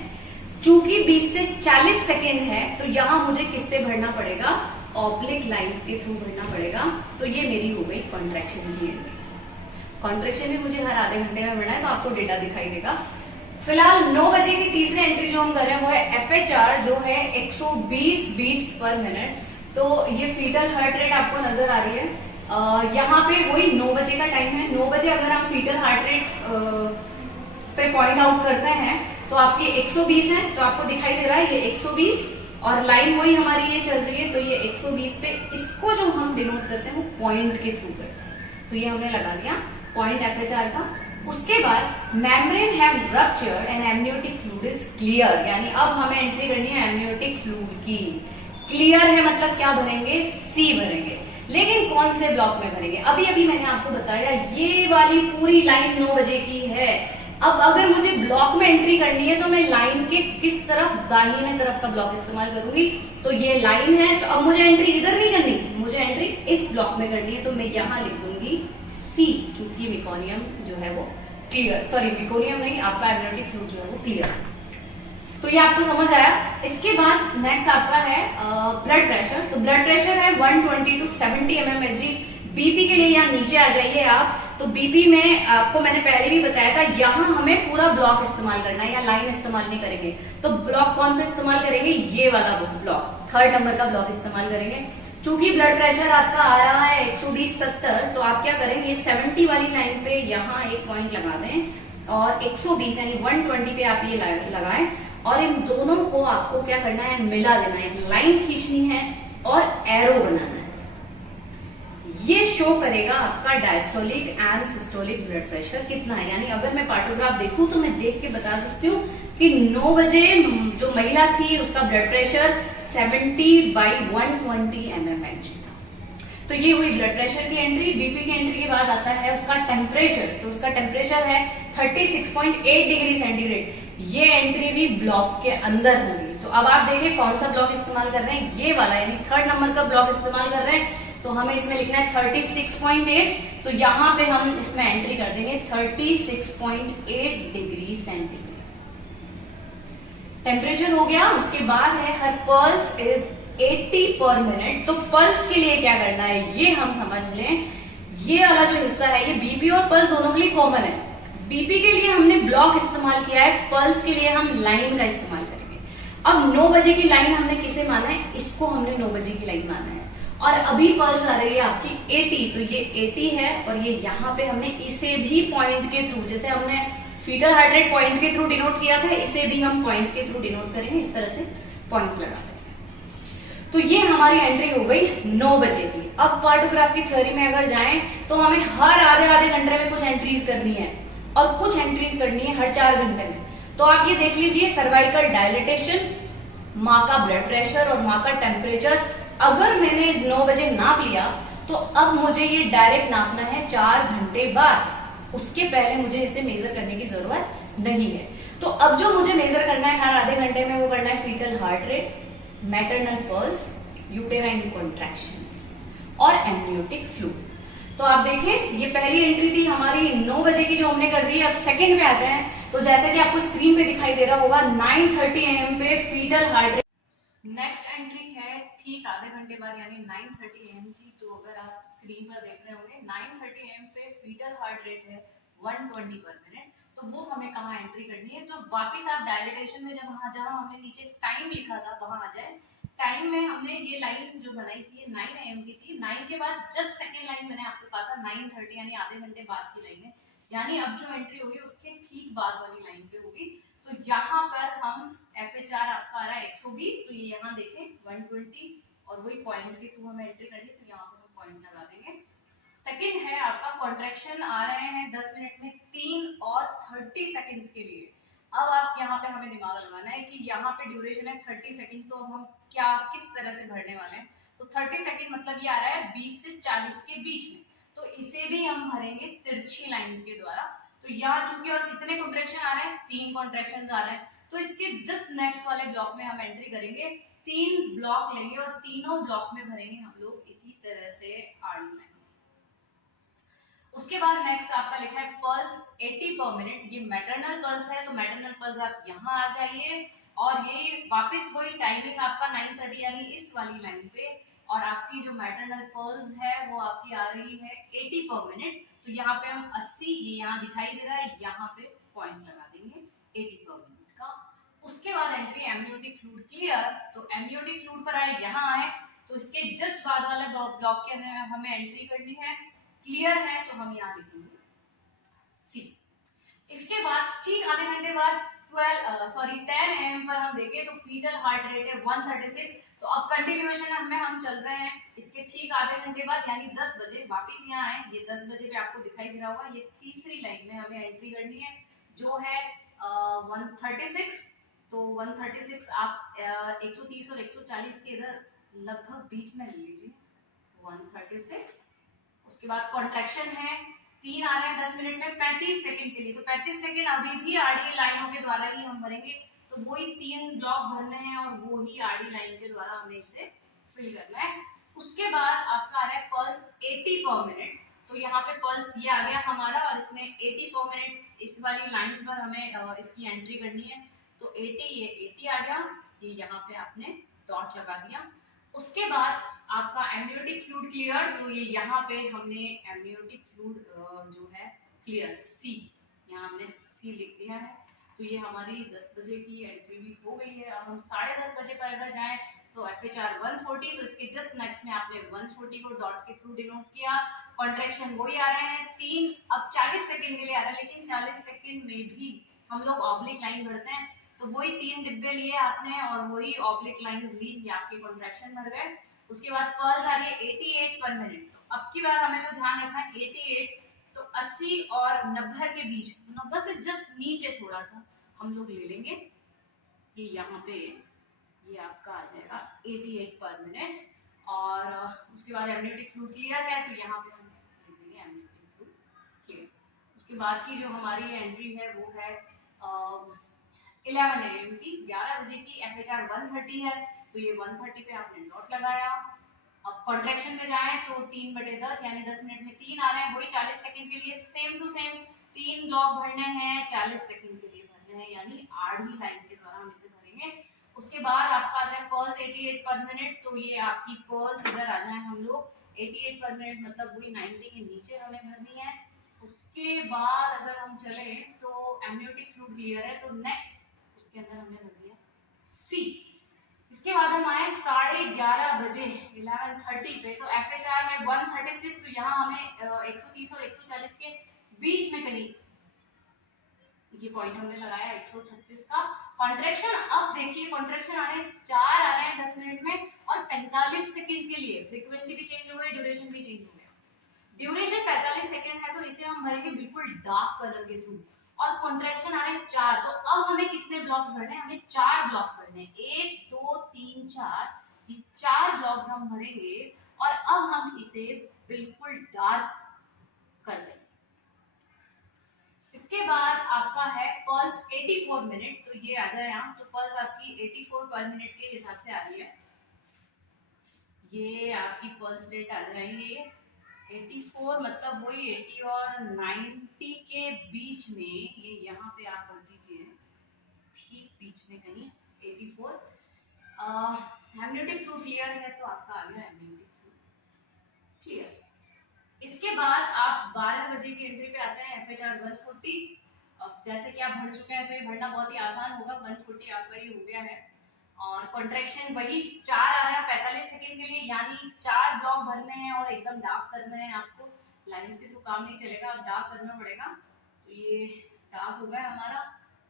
चूंकि 20 से 40 सेकेंड है तो यहां मुझे किससे भरना पड़ेगा, ऑब्लिक लाइंस के थ्रू भरना पड़ेगा। तो ये मेरी हो गई कॉन्ट्रैक्शन की एंट्री। कॉन्ट्रैक्शन भी मुझे हर आधे घंटे में भरना है, तो आपको डेटा दिखाई देगा। फिलहाल 9 बजे की तीसरी एंट्री जो हम कर रहे हैं वो है FHR, जो है 120 बीट्स पर मिनट। तो ये फीटल हार्ट रेट आपको नजर आ रही है। यहाँ पे वही 9 बजे का टाइम है। 9 बजे अगर हम फीटल हार्ट रेट पे पॉइंट आउट करते हैं तो आपकी 120 है, तो आपको दिखाई दे रहा है ये 120, और लाइन वही हमारी ये चल रही है। तो ये 120 पे इसको जो हम डिनोट करते हैं वो पॉइंट के थ्रू करते हैं। तो ये हमने लगा दिया पॉइंट FHR का। उसके बाद membrane have ruptured and amniotic fluid is clear, यानी अब हमें एंट्री करनी है एमनियोटिक फ्लूइड की। क्लियर है मतलब क्या भरेंगे, C भरेंगे। लेकिन कौन से ब्लॉक में भरेंगे, अभी अभी मैंने आपको बताया ये वाली पूरी लाइन 9 बजे की है। अब अगर मुझे ब्लॉक में एंट्री करनी है तो मैं लाइन के किस तरफ, दाहिने तरफ का ब्लॉक इस्तेमाल करूंगी। तो ये लाइन है, तो अब मुझे एंट्री इधर नहीं करनी, मुझे एंट्री इस ब्लॉक में करनी है। तो मैं यहां लिख दूंगी C, चूंकि मेकोनियम जो है वो क्लियर, सॉरी मेकोनियम नहीं, आपका एमनियोटिक फ्लूइड जो है वो क्लियर। तो ये आपको समझ आया। इसके बाद नेक्स्ट आपका है ब्लड प्रेशर। तो ब्लड प्रेशर है 120 to 70 mmHg। बीपी के लिए यहाँ नीचे आ जाइए आप। तो बीपी में आपको मैंने पहले भी बताया था, यहाँ हमें पूरा ब्लॉक इस्तेमाल करना है या लाइन इस्तेमाल नहीं करेंगे। तो ब्लॉक कौन सा इस्तेमाल करेंगे, ये वाला ब्लॉक, 3rd नंबर का ब्लॉक इस्तेमाल करेंगे। चूंकि ब्लड प्रेशर आपका आ रहा है 120/70, तो आप क्या करेंगे, 70 वाली लाइन पे यहाँ एक पॉइंट लगा दें और 120 यानी 120 पे आप ये लगाएं, और इन दोनों को आपको क्या करना है, मिला देना है, एक लाइन खींचनी है और एरो बनाना है। ये शो करेगा आपका diastolic and systolic blood pressure कितना है। यानी अगर मैं पार्टोग्राफ देखूं तो मैं देख के बता सकती हूँ कि 9 बजे जो महिला थी उसका ब्लड प्रेशर 70/120 mmHg था। तो ये हुई ब्लड प्रेशर की एंट्री। बीपी की एंट्री के बाद आता है उसका टेम्परेचर। तो उसका टेम्परेचर है 36.8 डिग्री सेंटीग्रेड। ये एंट्री भी ब्लॉक के अंदर होगी। तो अब आप देखिए कौन सा ब्लॉक इस्तेमाल कर रहे हैं, ये वाला, यानी 3rd नंबर का ब्लॉक इस्तेमाल कर रहे हैं। तो हमें इसमें लिखना है 36.8। तो यहां पे हम इसमें एंट्री कर देंगे 36.8 डिग्री सेंटीग्रेड। टेम्परेचर हो गया। उसके बाद है हर पल्स इज 80 पर मिनट। तो पल्स के लिए क्या करना है ये हम समझ लें। ये वाला जो हिस्सा है ये बीपी और पल्स दोनों के लिए कॉमन है। बीपी के लिए हमने ब्लॉक इस्तेमाल किया है, पल्स के लिए हम लाइन का इस्तेमाल करेंगे। अब 9 बजे की लाइन हमने किसे माना है, इसको हमने 9 बजे की लाइन माना है। और अभी पल्स आ रही है आपकी 80, तो ये 80 है और ये यहाँ पे हमने इसे भी पॉइंट के थ्रू, जैसे हमने फीटल हार्ट रेट पॉइंट के थ्रू डिनोट किया था, इसे भी हम पॉइंट के थ्रू डिनोट करेंगे। इस तरह से पॉइंट लगा देंगे। तो ये हमारी एंट्री हो गई 9 बजे की। अब पार्टोग्राफ की थ्योरी में अगर जाएं तो हमें हर आधे घंटे में कुछ एंट्रीज करनी है। और कुछ एंट्रीज करनी है हर 4 घंटे में। तो आप ये देख लीजिए, सर्वाइकल डायलिटेशन, माँ का ब्लड प्रेशर और माँ का टेम्परेचर अगर मैंने 9 बजे नाप लिया तो अब मुझे ये डायरेक्ट नापना है 4 घंटे बाद, उसके पहले मुझे इसे मेजर करने की जरूरत नहीं है। तो अब जो मुझे मेजर करना है हर आधे घंटे में वो करना है foetal heart rate, maternal pulse, uterine contractions और एमनियोटिक फ्लूइड। तो आप देखें, ये पहली एंट्री थी हमारी 9 बजे की जो हमने कर दी। अब सेकंड पे आते हैं। तो जैसे कि आपको स्क्रीन पे दिखाई दे रहा होगा 9:30 AM पे foetal heart rate. Next entry है ठीक आधे घंटे बाद यानी 9:30 AM की। तो अगर आप स्क्रीन पर देख रहे होंगे 9:30 AM पे फीटल हार्ट रेट है 120 पर मिनट। तो वो हमें कहाँ एंट्री करनी है? तो वापिस आप डायलिटेशन में जहां हमने नीचे टाइम लिखा था वहां आ जाए। टाइम में हमने ये लाइन जो बनाई थी ये 9 AM की थी। 9 के बाद जस्ट सेकेंड लाइन मैंने आपको कहा था 9:30 यानी आधे घंटे बाद की लाइन है। यानी अब जो एंट्री होगी उसके ठीक बाद वाली लाइन पे होगी। तो यहाँ पर हम FH आपका आ रहा है 120। तो ये यहाँ देखें 120 और वही पॉइंट के थ्रू हमें एंट्री करनी। तो यहाँ पर हम पॉइंट लगा देंगे। सेकंड है आपका कॉन्ट्रैक्शन आ रहे हैं 10 मिनट में 3 और 30 सेकंड्स के लिए। अब आप यहाँ पे हमें दिमाग लगाना है कि यहाँ पे ड्यूरेशन है 30 सेकंड्स। तो अब हम क्या किस तरह से भरने वाले हैं? तो 30 सेकंड मतलब ये आ रहा है 20 से 40 के बीच में। तो इसे भी हम भरेंगे तिरछी लाइंस के द्वारा। तो यहाँ चूंकि और कितने कॉन्ट्रैक्शन आ रहे हैं? 3 कॉन्ट्रैक्शन आ रहे हैं। तो इसके जस्ट नेक्स्ट वाले ब्लॉक में हम एंट्री करेंगे, 3 ब्लॉक लेंगे और तीनों ब्लॉक में भरेंगे हम लोग इसी तरह से आड़ी लाइन। उसके बाद नेक्स्ट आपका लिखा है पल्स 80 पर मिनट। ये मैटरनल पल्स है। तो मैटरनल पल्स आप यहाँ आ जाइए और ये वापस वही टाइमिंग आपका 9:30 यानी इस वाली लाइन पे। और आपकी जो मैटरनल पल्स है वो आपकी आ रही है 80 पर मिनट। तो यहाँ पे हम 80, ये यहाँ दिखाई दे रहा है, यहाँ पे पॉइंट लगा देंगे 80 पर मिनट का। उसके बाद एंट्री एमनियोटिक फ्लूइड क्लियर। तो एमनियोटिक फ्लूइड पर आए, यहाँ आए। तो इसके जस्ट बाद वाले ब्लॉक के अंदर हमें एंट्री करनी है क्लियर है। तो हम यहाँ लिखेंगे सी। इसके बाद ठीक आधे घंटे बाद 10 AM पर हम देखें तो फीटल हार्ट रेट है 136। तो अब कंटिन्यूएशन में हम चल रहे हैं। इसके ठीक आधे घंटे बाद यानी 10 बजे वापिस यहाँ आए। ये 10 बजे पे आपको दिखाई दे रहा होगा, ये तीसरी लाइन में हमें एंट्री करनी है जो है 136। तो 136 आप 130 और 140 के इधर लगभग बीच में ले लीजिए 136। उसके बाद कॉन्ट्रैक्शन है 3 आ रहे हैं 10 मिनट में 35 सेकंड के लिए। तो 35 सेकंड अभी भी आड़ी लाइनों के द्वारा ही हम भरेंगे। तो वही 3 ब्लॉक भरने हैं और वो ही आड़ी लाइन के द्वारा हमें इसे फिल करना है। उसके बाद आपका आ रहा है पल्स 80 पर मिनट। तो यहाँ पे पल्स ये आ गया हमारा और इसमें 80 पर मिनट इस वाली लाइन पर हमें इसकी एंट्री करनी है। तो 80, ये 80 आ गया, ये यहाँ पे आपने डॉट लगा दिया। उसके बाद आपका एमनियोटिक फ्लूइड क्लियर। तो ये यहाँ पे हमने एमनियोटिक फ्लूइड जो है क्लियर सी, यहाँ हमने सी लिख दिया है। तो ये हमारी 10 बजे की एंट्री भी हो गई है। अब हम 10:30 बजे पर अगर जाएं तो FHR 140। तो इसके जस्ट नेक्स्ट में आपने 140 को डॉट के थ्रू डिनोट किया। कॉन्ट्रैक्शन वही आ रहे हैं 3। अब 40 सेकंड के लिए आ रहा है, लेकिन 40 सेकंड में भी हम लोग ऑब्लिक लाइन भरते हैं। तो वही 3 डिब्बे लिए आपने और वही ऑब्लिक लाइंस ली, ये आपके कॉन्ट्रैक्शन भर गए। उसके बाद पल्स आ रही है 88 पर मिनट। तो अब की बार हमें जो ध्यान रखना है 88, तो 80 और 90 के बीच, 90 से जस्ट नीचे थोड़ा सा हम लोग ले लेंगे। ये यहाँ पे ये आपका आ जाएगा 88 पर मिनट। और उसके बाद एमनियोटिक फ्लूइड क्लियर है। तो यहाँ पे हम लिख देंगे एमनियोटिक फ्लूइड क्लियर। उसके बाद की जो हमारी एंट्री है वो है 11 AM की, 11 बजे की। FHR 130 है। तो ये 130 पे आपने डॉट लगाया। अब कॉन्ट्रैक्शन में जाएं तो 3/10 यानी 10 मिनट में 3 आ रहे हैं। वही 40 सेकंड के लिए सेम टू सेम 3 ब्लॉक भरने हैं, 40 सेकंड के लिए भरने हैं, यानी आड़ी लाइन के द्वारा हम इसे भरेंगे। उसके बाद आपका आता है पल्स 88 पर मिनट। तो ये आपकी पल्स इधर आ जाए हम लोग 88 पर मिनट मतलब वही 90 के नीचे हमें भरनी है। उसके बाद अगर हम चले तो एमनियोटिक फ्लूइड क्लियर है। तो नेक्स्ट उसके अंदर हमने भर दिया सी। इसके बाद हम आए 11:30 बजे 11:30 पे। तो FHR में 136। तो यहाँ हमें 130 और 140 के बीच में कहीं ये पॉइंट हमने लगाया 136 का। कॉन्ट्रैक्शन अब देखिए, कॉन्ट्रैक्शन आ रहे हैं 4 आ रहे हैं 10 मिनट में और 45 सेकंड के लिए। फ्रीक्वेंसी भी चेंज हो गई, ड्यूरेशन भी चेंज हो गया। ड्यूरेशन 45 सेकेंड है, तो इसे हम भरेंगे बिल्कुल डार्क कलर के थ्रू। और कॉन्ट्रैक्शन आ रहे हैं 4, तो अब हमें कितने ब्लॉक्स भरने हैं? हमें 4 ब्लॉक्स भरने हैं, 1 2 3 4, ये 4 ब्लॉक्स हम भरेंगे। और अब हम इसे बिल्कुल डार्क कर देंगे। इसके बाद आपका है पल्स 84 मिनट, तो ये आ जाए यहाँ, तो पल्स आपकी 84 पर मिनट के हिसाब से आ रही है। ये आपकी पल्स रेट आ जाएंगे 84, मतलब वही 80 और 90 के बीच में, ये यहाँ पे आप भर दीजिए ठीक बीच में कहीं 84। एमनियोटिक फ्लूइड क्लियर है, तो आपका आ गया एमनियोटिक फ्लूइड क्लियर। इसके बाद आप 12 बजे की एंट्री पे आते हैं FHR 140। अब जैसे कि आप भर चुके हैं तो ये भरना बहुत ही आसान होगा, 140 आपका ये हो गया है। और कॉन्ट्रैक्शन वही 4 आ रहा है 45 सेकंड के लिए, यानी 4 ब्लॉक भरने हैं और एकदम डार्क करना है आपको। लाइंस के थ्रू काम नहीं चलेगा, अब डार्क करना पड़ेगा। तो ये डार्क हो गया हमारा।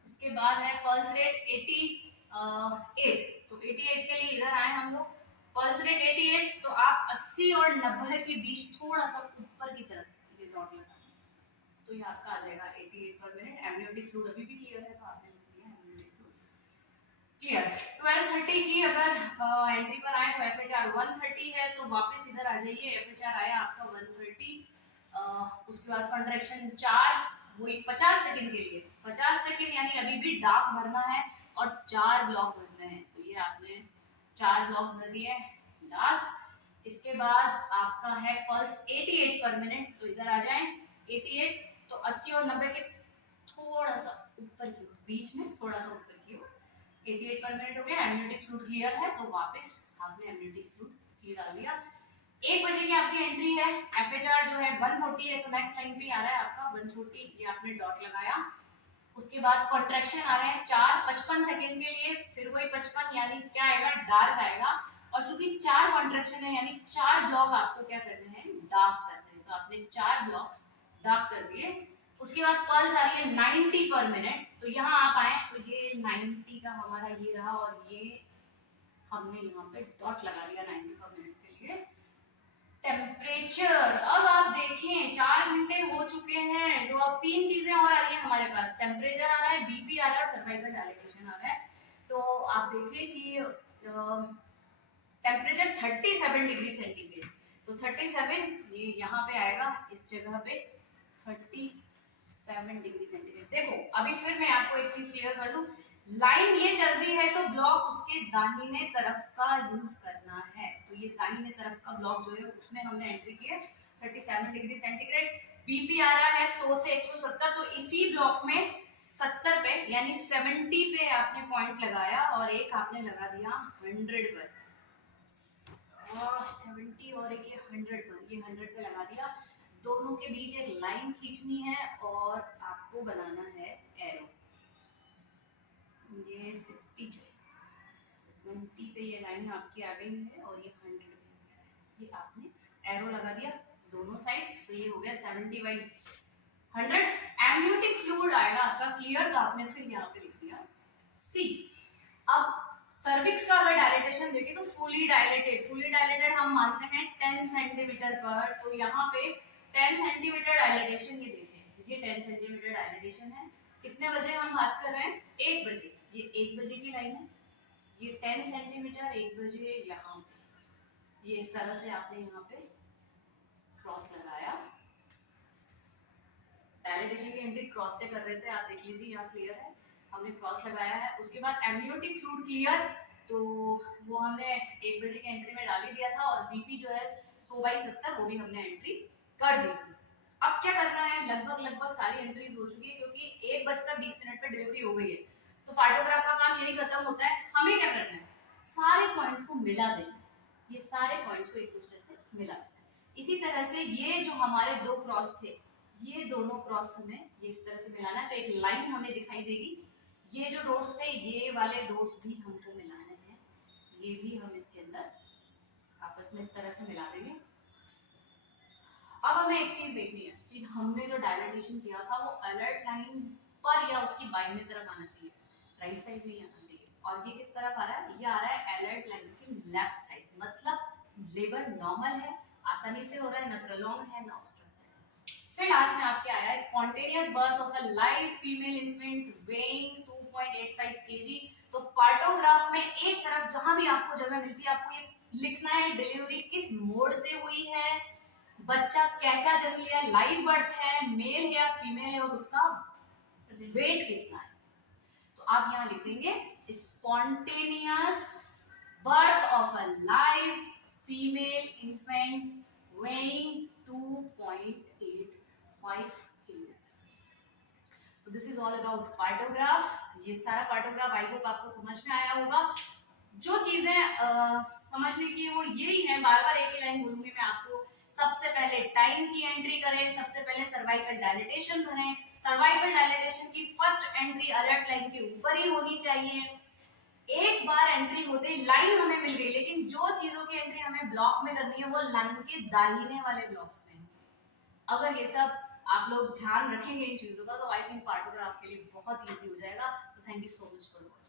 इसके बाद है पल्स रेट 88, तो 88 के लिए इधर आए हम लोग। पल्स रेट 88, तो आप 80 और 90 के बीच थोड़ा सा ऊपर की तरफ ये डॉट लगा, तो ये आपका आ जाएगा 88 पर मिनट। एमनियोटिक फ्लूइड अभी भी क्लियर है, तो आपने लिख दिया एमनियोटिक फ्लूइड क्लियर। 12:30 की अगर एंट्री पर आए तो FHR 130 है, तो वापस इधर आ जाइए। FHR आया आपका 130। उसके बाद कॉन्ट्रैक्शन 4, वही 50 सेकंड के लिए, 50 सेकंड यानी अभी भी डार्क भरना है और 4 ब्लॉक भरने हैं। तो ये आपने 4 ब्लॉक भर दिए डार्क। इसके बाद आपका है पल्स 88 पर मिनट, तो इधर आ जाएं 88, तो 80 और 90 के थोड़ा सा ऊपर की ओर, बीच में थोड़ा सा ऊपर की ओर 88 पर मिनट हो गया। एमनियोटिक फ्लूइड क्लियर है, तो वापस आपने एमनियोटिक फ्लूइड सी डाल दिया। 1 बजे की आपकी एंट्री है। FHR जो है 140 है, तो नेक्स्ट लाइन पे आ रहा है आपका 140, ये आपने डॉट लगाया। उसके बाद कॉन्ट्रैक्शन आ रहे हैं 4, 55 सेकंड के लिए, फिर वही 55 यानी क्या आएगा? डार्क आएगा। और चूंकि 4 कॉन्ट्रैक्शन है यानी 4 ब्लॉक आपको क्या करने हैं? डार्क करने हैं, तो आपने 4 ब्लॉक्स डार्क कर दिए। उसके बाद पल्स आ रही है 90 पर मिनट, तो यहाँ आप आए तो ये 90 का हमारा ये रहा, और ये हमने यहाँ पे डॉट लगा दिया 90 पर मिनट के लिए। टेम्परेचर, अब आप देखिए 4 घंटे हो चुके हैं, तो अब 3 चीजें और आ रही है हमारे पास। टेम्परेचर आ रहा है, BP आ रहा है और सर्वाइकल डायलेटेशन आ रहा है। तो आप देखिए कि टेम्परेचर 37 डिग्री सेंटीग्रेड, तो 37 ये यहाँ पे आएगा, इस जगह पे 37 डिग्री सेंटीग्रेड। देखो अभी फिर मैं आपको एक चीज क्लियर कर दूं, लाइन ये चल रही है तो ब्लॉक उसके दाहिने तरफ का यूज करना है। तो ये दाहिने तरफ का ब्लॉक जो है उसमें हमने एंट्री की है 37 डिग्री सेंटीग्रेड। बीपी आ रहा है 100 से 170, तो इसी ब्लॉक में 70 पे यानी 70 पे आपने पॉइंट लगाया और एक आपने लगा दिया 100 पर। 70 और एक ये 100 पर, ये 100 पे लगा दिया। दोनों के बीच एक लाइन खींचनी है और आपको बनाना है एरो। ये 60 70 पे ये लाइन आपकी आ गई है और ये 100 पे, ये आपने एरो लगा दिया दोनों साइड, तो ये हो गया 70/100। एमनियोटिक फ्लूइड आएगा आपका क्लियर, तो आपने फिर यहाँ पे लिख दिया C। अब सर्विक्स का अगर डायलेटेशन देखें तो फुली डायलेटेड हम मानते हैं 10 सेंटीमीटर पर, तो यहाँ पे 10 सेंटीमीटर डायलेटेशन, ये देखें ये 10 सेंटीमीटर डायलेटेशन है। कितने बजे हम बात कर रहे हैं? 1 बजे, ये 1 बजे की लाइन है, ये 10 सेंटीमीटर 1 बजे यहाँ पे, ये इस तरह से आपने यहाँ पे क्रॉस लगाया। डायलेटेशन की एंट्री क्रॉस से कर रहे थे, आप देख लीजिए यहाँ क्लियर है, हमने क्रॉस लगाया है। उसके बाद एमनियोटिक फ्लूइड क्लियर, तो वो हमने 1 बजे की एंट्री में डाल ही दिया था, और बीपी जो है 100/70 वो भी हमने एंट्री कर दी थी। अब क्या करना है? लगभग सारी एंट्रीज हो चुकी है, क्योंकि 1:20 पे डिलीवरी हो गई है, तो पार्टोग्राफ का काम यही खत्म होता है। हमें क्या करना है? सारे पॉइंट्स को मिला देना, ये सारे पॉइंट्स को एक दूसरे से मिला देना। इसी तरह से ये जो हमारे 2 क्रॉस थे, ये दोनों क्रॉस हमें ये इस तरह से मिलाना है, तो एक लाइन हमें दिखाई देगी। ये जो डॉट्स थे, ये वाले डॉट्स भी हमको मिलाने हैं, ये भी हम इसके अंदर आपस में इस तरह से मिला देंगे। अब हमें एक चीज देखनी है कि हमने जो डायलेटेशन किया था वो अलर्ट लाइन पर या उसकी बाईं तरफ आना चाहिए, राइट साइड में आना चाहिए। और ये किस तरफ आ रहा है? ये आ रहा है अलर्ट लाइन की लेफ्ट साइड, मतलब लेबर नॉर्मल है, आसानी से हो रहा है, ना प्रोलॉन्ग है ना ऑब्स्ट्रक्ट है। फिर लास्ट में आपके आया spontaneous birth of a live female infant weighing 2.85 kg। तो पार्टोग्राफ में एक तरफ जहां भी आपको जगह मिलती है आपको ये लिखना है डिलीवरी किस मोड से हुई है, बच्चा कैसा जन्म लिया, लाइव बर्थ है, मेल है या फीमेल है, और उसका वेट कितना है। तो आप यहां लिखेंगे spontaneous birth of a live female infant weighing 2.85 kg। तो this is all about partograph. ये सारा पार्टोग्राफ आई होप आपको समझ में आया होगा। जो चीजें समझने की वो यही है, बार बार एक ही लाइन बोलूंगी मैं आपको। सबसे पहले टाइम की एंट्री करें, सबसे पहले सर्वाइकल डायलिटेशन भरें। सर्वाइकल डायलिटेशन की फर्स्ट एंट्री अलर्ट लाइन के ऊपर ही होनी चाहिए। एक बार एंट्री होते ही लाइन हमें मिल गई, लेकिन जो चीजों की एंट्री हमें ब्लॉक में करनी है वो लाइन के दाहिने वाले ब्लॉक्स में। अगर ये सब आप लोग ध्यान रखेंगे इन चीजों का तो आई थिंक पार्टोग्राफ के लिए बहुत इजी हो जाएगा। तो thank you so much for watching.